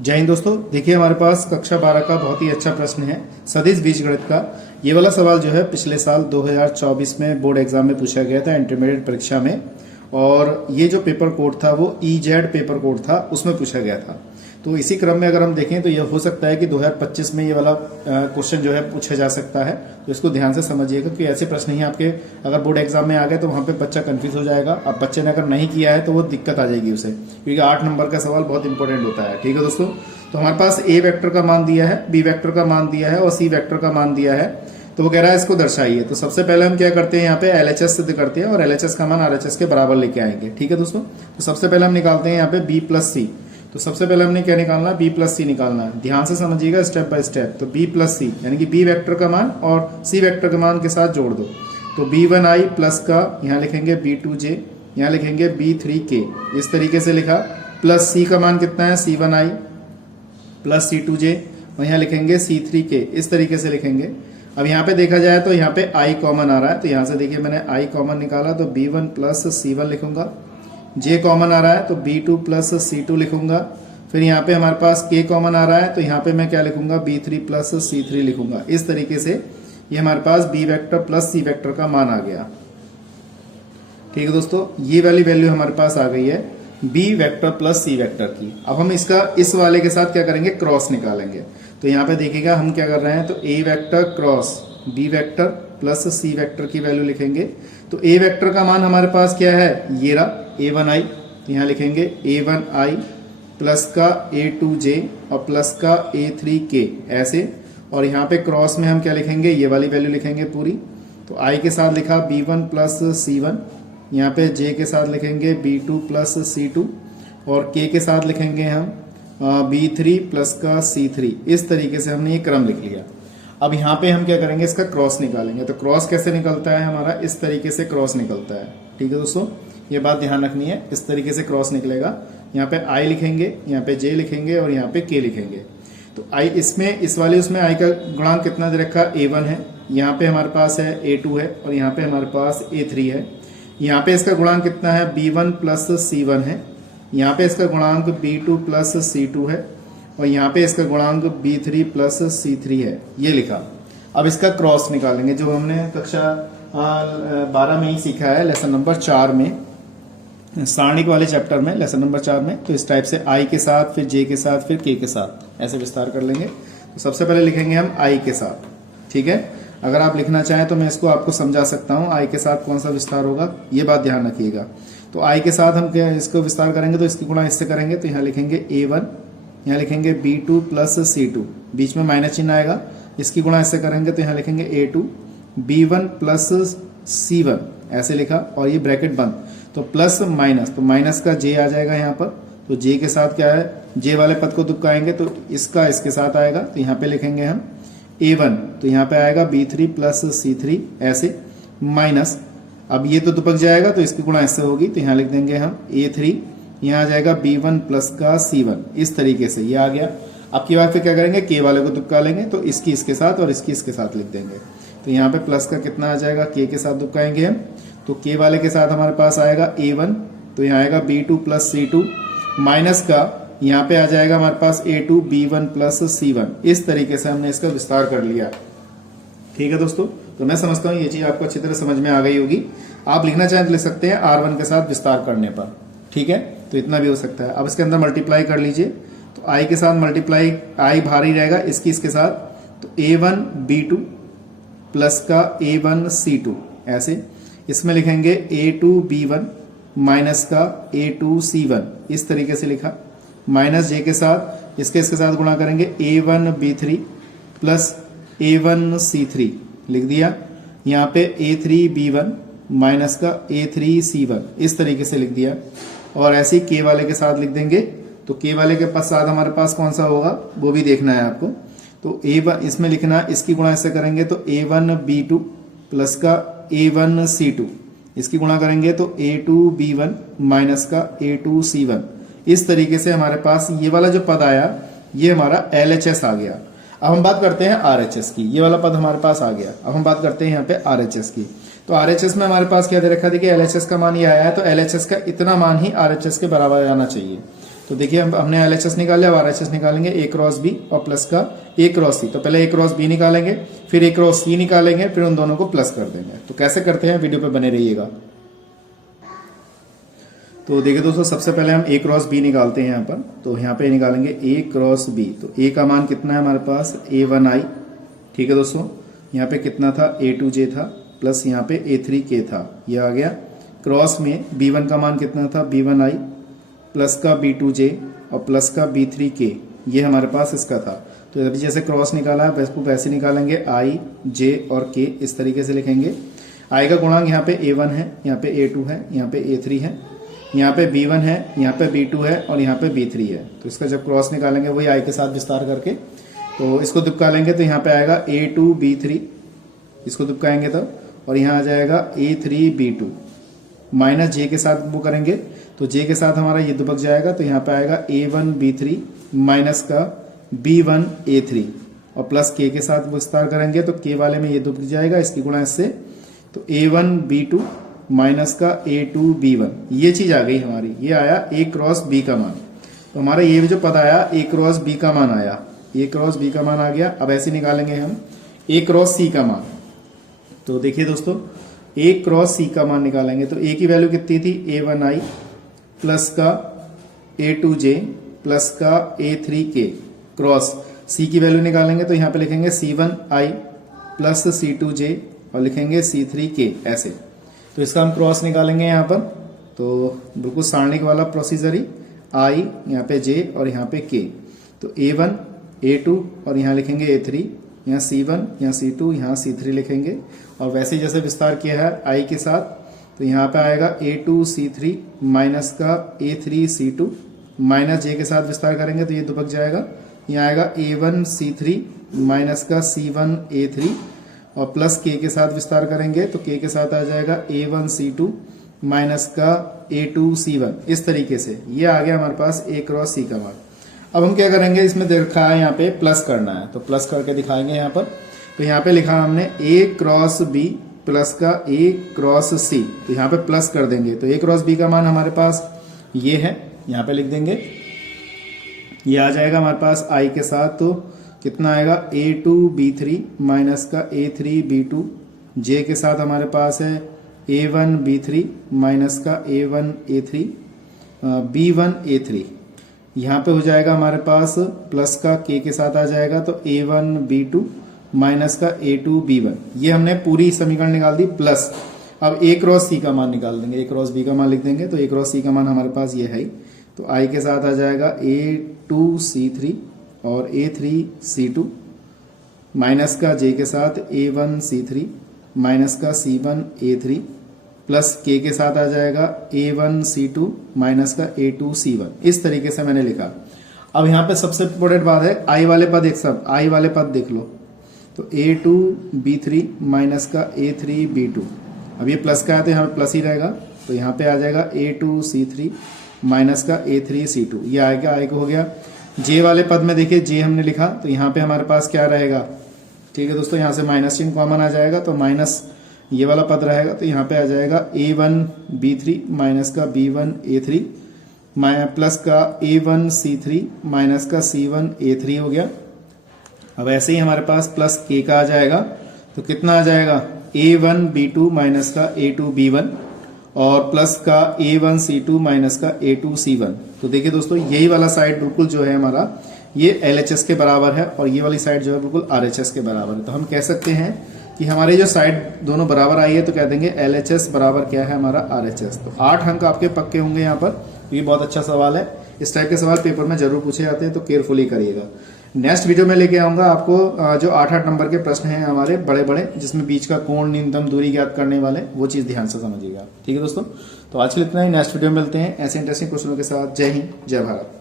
जय हिंद दोस्तों। देखिए हमारे पास कक्षा 12 का बहुत ही अच्छा प्रश्न है सदिश बीजगणित का। ये वाला सवाल जो है पिछले साल 2024 में बोर्ड एग्जाम में पूछा गया था इंटरमीडिएट परीक्षा में, और ये जो पेपर कोड था वो ईजेड पेपर कोड था, उसमें पूछा गया था। तो इसी क्रम में अगर हम देखें तो ये हो सकता है कि 2025 में ये वाला क्वेश्चन जो है पूछा जा सकता है। तो इसको ध्यान से समझिएगा कि ऐसे प्रश्न ही आपके अगर बोर्ड एग्जाम में आ गए तो वहां पे बच्चा कंफ्यूज हो जाएगा। अब बच्चे ने अगर नहीं किया है तो वो दिक्कत आ जाएगी उसे, क्योंकि 8 नंबर का सवाल बहुत इंपॉर्टेंट होता है। ठीक है दोस्तों, तो हमारे पास ए वेक्टर का मान दिया है, बी वेक्टर का मान दिया है और सी वेक्टर का मान दिया है। तो वो कह रहा है इसको दर्शाइए। तो सबसे पहले हम क्या करते हैं, यहाँ पे एलएचएस सिद्ध करते हैं और एलएचएस का मान आरएचएस के बराबर लेके आएंगे। ठीक है दोस्तों, तो सबसे पहले हम निकालते हैं यहाँ पे बी प्लस सी। तो सबसे पहले हमने क्या निकालना है, बी प्लस सी निकालना है। ध्यान से समझिएगा स्टेप बाय स्टेप। तो बी प्लस सी यानी कि बी वेक्टर का मान और सी वेक्टर के मान के साथ जोड़ दो। तो b1i प्लस का यहाँ लिखेंगे b2j, यहाँ लिखेंगे b3k, इस तरीके से लिखा। प्लस सी का मान कितना है c1i प्लस c2j, और यहाँ लिखेंगे c3k, इस तरीके से लिखेंगे। अब यहाँ पे देखा जाए तो यहाँ पे i कॉमन आ रहा है, तो यहाँ से देखिए मैंने i कॉमन निकाला तो b1 प्लस c1 लिखूंगा। j कॉमन आ रहा है तो b2 प्लस c2 लिखूंगा। फिर यहाँ पे हमारे पास k कॉमन आ रहा है तो यहाँ पे मैं क्या लिखूंगा, b3 प्लस c3 लिखूंगा। इस तरीके से ये हमारे पास b vector plus c vector का मान आ गया। ठीक है दोस्तों, ये वाली वैल्यू हमारे पास आ गई है b vector plus c vector की। अब हम इसका इस वाले के साथ क्या करेंगे, क्रॉस निकालेंगे। तो यहाँ पे देखिएगा हम क्या कर रहे हैं, तो a vector cross b vector plus c vector की वैल्यू लिखेंगे। तो a वेक्टर का मान हमारे पास क्या है, ये रहा a1i, तो यहाँ लिखेंगे a1i प्लस का a2j और प्लस का a3k ऐसे। और यहाँ पे क्रॉस में हम क्या लिखेंगे, ये वाली वैल्यू लिखेंगे पूरी। तो i के साथ लिखा b1 प्लस c1, यहाँ पे j के साथ लिखेंगे b2 प्लस c2 और k के साथ लिखेंगे हम b3 प्लस का c3। इस तरीके से हमने ये क्रम लिख लिया। अब यहाँ पे हम क्या करेंगे, इसका क्रॉस निकालेंगे। तो क्रॉस कैसे निकलता है हमारा, इस तरीके से क्रॉस निकलता है। ठीक है दोस्तों, ये बात ध्यान रखनी है, इस तरीके से क्रॉस निकलेगा। यहाँ पे i लिखेंगे, यहाँ पे j लिखेंगे और यहाँ पे k लिखेंगे। तो i इसमें इस वाले उसमें i का गुणांक कितना दे रखा, a1 है, यहाँ पे हमारे पास है a2 है और यहाँ पे हमारे पास a3 है। यहाँ पे इसका गुणांक कितना है, b1 प्लस c1 है, यहाँ पे इसका गुणांक b2 प्लस c2 है और यहाँ पे इसका गुणांक b3 प्लस c3 है, ये लिखा। अब इसका क्रॉस निकालेंगे जो हमने कक्षा 12 में ही सीखा है, लेसन नंबर 4 में, सारणिक वाले चैप्टर में, लेसन नंबर 4 में। तो इस टाइप से i के साथ, फिर j के साथ, फिर k के साथ ऐसे विस्तार कर लेंगे। तो सबसे पहले लिखेंगे हम i के साथ। ठीक है, अगर आप लिखना चाहें तो मैं इसको आपको समझा सकता हूँ i के साथ कौन सा विस्तार होगा, ये बात ध्यान रखिएगा। तो i के साथ हम क्या इसको विस्तार करेंगे, तो इसकी गुणा इससे करेंगे। तो यहाँ लिखेंगे a1, यहाँ लिखेंगे b2 प्लस c2, बीच में माइनस चिन्ह आएगा, इसकी गुणा इससे करेंगे। तो यहाँ लिखेंगे a2 b1 प्लस c1 ऐसे लिखा और ये ब्रैकेट बंद। तो प्लस माइनस, तो माइनस का j आ जाएगा यहाँ पर। तो j के साथ क्या है, j वाले पद को दुबकाएंगे तो इसका इसके साथ आएगा। तो यहाँ पे लिखेंगे हम a1, तो यहाँ पे आएगा b3 प्लस c3 ऐसे माइनस। अब ये तो दुबक जाएगा तो इसकी गुणा इससे होगी। तो यहाँ लिख देंगे हम a3, यहाँ आ जाएगा b1 प्लस का c1, इस तरीके से ये आ गया। अब की बात फिर क्या करेंगे, k वाले को दुबका लेंगे तो इसकी इसके साथ और इसकी इसके साथ लिख देंगे। तो यहाँ पे प्लस का कितना आ जाएगा, k के साथ दुबकाएंगे हम, तो k वाले के साथ हमारे पास आएगा a1, तो यहाँ आएगा b2 प्लस c2, माइनस का यहाँ पे आ जाएगा हमारे पास a2 b1 प्लस c1। इस तरीके से हमने इसका विस्तार कर लिया। ठीक है दोस्तों, तो मैं समझता हूँ ये चीज आपको अच्छी तरह समझ में आ गई होगी। आप लिखना चाहें तो लिख सकते हैं r1 के साथ विस्तार करने पर। ठीक है, तो इतना भी हो सकता है। अब इसके अंदर मल्टीप्लाई कर लीजिए। तो i के साथ मल्टीप्लाई, i भारी रहेगा इसकी इसके साथ, तो a1 b2 प्लस का a1 c2 ऐसे। इसमें लिखेंगे a2 b1 माइनस का a2 c1, इस तरीके से लिखा। माइनस j के साथ इसके साथ गुणा करेंगे a1 b3 plus a1 c3 लिख दिया। यहाँ पे a3 b1 माइनस का a3 c1, इस तरीके से लिख दिया। और ऐसे ही k वाले के साथ लिख देंगे। तो k वाले के साथ हमारे पास कौन सा होगा वो भी देखना है आपको। तो a1 इसमें लिखना, इसकी गुणा इससे करेंगे तो a1 b2 प्लस का a1 c2, इसकी गुणा करेंगे तो a2 b1 माइनस का a2 c1। इस तरीके से हमारे पास ये वाला जो पद आया ये हमारा LHS आ गया। अब हम बात करते हैं RHS की। ये वाला पद हमारे पास आ गया। अब हम बात करते हैं यहाँ पे RHS की। तो RHS में हमारे पास क्या दे रखा है, देखिए LHS का मान ये आया है, तो LHS का इतना मान ही RHS के बराबर आना चाहिए। तो देखिए हमने LHS निकाल लिया, अब RHS निकालेंगे A क्रॉस बी और प्लस का A क्रॉस सी। तो पहले A क्रॉस बी निकालेंगे, फिर A क्रॉस सी निकालेंगे, फिर उन दोनों को प्लस कर देंगे। तो कैसे करते हैं, वीडियो पे बने रहिएगा। तो देखिए दोस्तों, सबसे पहले हम A क्रॉस बी निकालते हैं यहाँ पर। तो यहाँ पे निकालेंगे A क्रॉस बी। तो A का मान कितना है हमारे पास, A1i। ठीक है दोस्तों, यहाँ पे कितना था, A2j था, प्लस यहाँ पे A3k था, ये आ गया। क्रॉस में B1 का मान कितना था, B1i, प्लस का B2j और प्लस का B3k, ये हमारे पास इसका था। तो अभी जैसे क्रॉस निकाला है वैसे को वैसे निकालेंगे, I, J और K इस तरीके से लिखेंगे। I का गुणांक यहाँ पे A1 है, यहाँ पे A2 है, यहाँ पे A3 है, यहाँ पे B1 है, यहाँ पे B2 है और यहाँ पे B3 है। तो इसका जब क्रॉस निकालेंगे वही I के साथ विस्तार करके, तो इसको दुबकालेंगे तो यहाँ पे आएगा A2 B3, इसको दुबकाएंगे तब, और यहाँ आ जाएगा A3 B2 माइनस J के साथ वो करेंगे तो J के साथ हमारा ये दुबक जाएगा। तो यहाँ पे आएगा A1 B3 माइनस का B1 A3 और प्लस K के साथ विस्तार करेंगे तो K वाले में ये दुबक जाएगा, इसकी गुणा इससे। तो A1 B2 माइनस का A2 B1, ये चीज आ गई हमारी, ये आया A क्रॉस B का मान। तो हमारा ये जो पद आया A क्रॉस B का मान आया, A क्रॉस B का मान आ गया। अब ऐसे निकालेंगे हम A क्रॉस C का मान। तो देखिए दोस्तों, A क्रॉस C का मान निकालेंगे तो A की वैल्यू कितनी थी, A1i प्लस का A2j प्लस का A3k क्रॉस C की वैल्यू निकालेंगे तो यहाँ पे लिखेंगे C1i प्लस C2j और लिखेंगे C3k ऐसे। तो इसका हम क्रॉस निकालेंगे यहाँ पर, तो बिल्कुल सारणिक वाला प्रोसीजर ही, I यहाँ पे J और यहाँ पे K। तो A1 A2 और यहाँ लिखेंगे A3, यहाँ C1 यहाँ C2 यहाँ C3 लिखेंगे। और वैसे ही जैसे विस्तार किया है I के साथ, तो यहाँ पे आएगा A2 C3 माइनस का A3 C2 माइनस J के साथ विस्तार करेंगे तो ये दुबक जाएगा। यहाँ आएगा A1 C3 माइनस का C1 A3 और प्लस K के साथ विस्तार करेंगे तो K के साथ आ जाएगा A1 C2 माइनस का A2 C1। इस तरीके से ये आ गया हमारे पास A क्रॉस C का मान। अब हम क्या करेंगे, इसमें देखा है यहाँ पे प्लस करना है तो प्लस करके दिखाएंगे यहाँ पर। तो यहाँ पे लिखा हमने A क्रॉस B प्लस का A क्रॉस C, तो यहाँ पे प्लस कर देंगे तो A क्रॉस B का मान हमारे पास ये है, यहाँ पे लिख देंगे। ये आ जाएगा हमारे पास I के साथ, तो कितना आएगा A2 B3 माइनस का A3 B2, J के साथ हमारे पास है A1 B3 माइनस का A1 A3 B1 A3। यहाँ पे हो जाएगा हमारे पास प्लस का K के साथ आ जाएगा तो A1 B2 माइनस का A2 B1। ये हमने पूरी समीकरण निकाल दी प्लस। अब A क्रॉस C का मान निकाल देंगे, A क्रॉस B का मान लिख देंगे। तो A क्रॉस C का मान हमारे पास ये है, तो I के साथ आ जाएगा A2 C3 और A3 C2 माइनस का J के साथ A1 C3 माइनस का C1 A3 प्लस K के साथ आ जाएगा A1 C2 माइनस का A2 C1। इस तरीके से मैंने लिखा। अब यहाँ पे सबसे इम्पोर्टेंट बात है, I वाले पद एक सब I वाले पद देख लो। तो A2 B3 माइनस का A3 B2, अब ये प्लस का है तो यहाँ पे प्लस ही रहेगा। तो यहाँ पे आ जाएगा A2 C3 माइनस का A3 C2, ये आएगा I को हो गया। J वाले पद में देखिए J हमने लिखा तो यहाँ पे हमारे पास क्या रहेगा, ठीक है दोस्तों, यहाँ से माइनस चिन्ह कॉमन आ जाएगा तो माइनस ये वाला पद रहेगा। तो यहाँ पे आ जाएगा A1 B3 माइनस का B1 A3 प्लस का A1 C3 माइनस का C1 A3 हो गया। अब ऐसे ही हमारे पास प्लस K का आ जाएगा तो कितना आ जाएगा A1 B2 माइनस का A2 B1 और प्लस का A1 C2 माइनस का A2 C1। तो देखिए दोस्तों, यही वाला साइड बिल्कुल जो है हमारा ये LHS के बराबर है और ये वाली साइड जो है बिल्कुल RHS के बराबर है। तो हम कह सकते हैं कि हमारे जो साइड दोनों बराबर आई है तो कह देंगे LHS बराबर क्या है हमारा RHS। तो 8 अंक आपके पक्के होंगे यहाँ पर। ये बहुत अच्छा सवाल है, इस टाइप के सवाल पेपर में जरूर पूछे जाते हैं तो केयरफुली करिएगा। नेक्स्ट वीडियो में लेके आऊंगा आपको जो 8-8 नंबर के प्रश्न हैं हमारे बड़े बड़े, जिसमें बीच का कोण न्यूनतम दूरी ज्ञात करने वाले, वो चीज ध्यान से समझिएगा। ठीक है दोस्तों, तो आज के लिए इतना ही। नेक्स्ट वीडियो में मिलते हैं ऐसे इंटरेस्टिंग क्वेश्चनों के साथ। जय हिंद, जय भारत।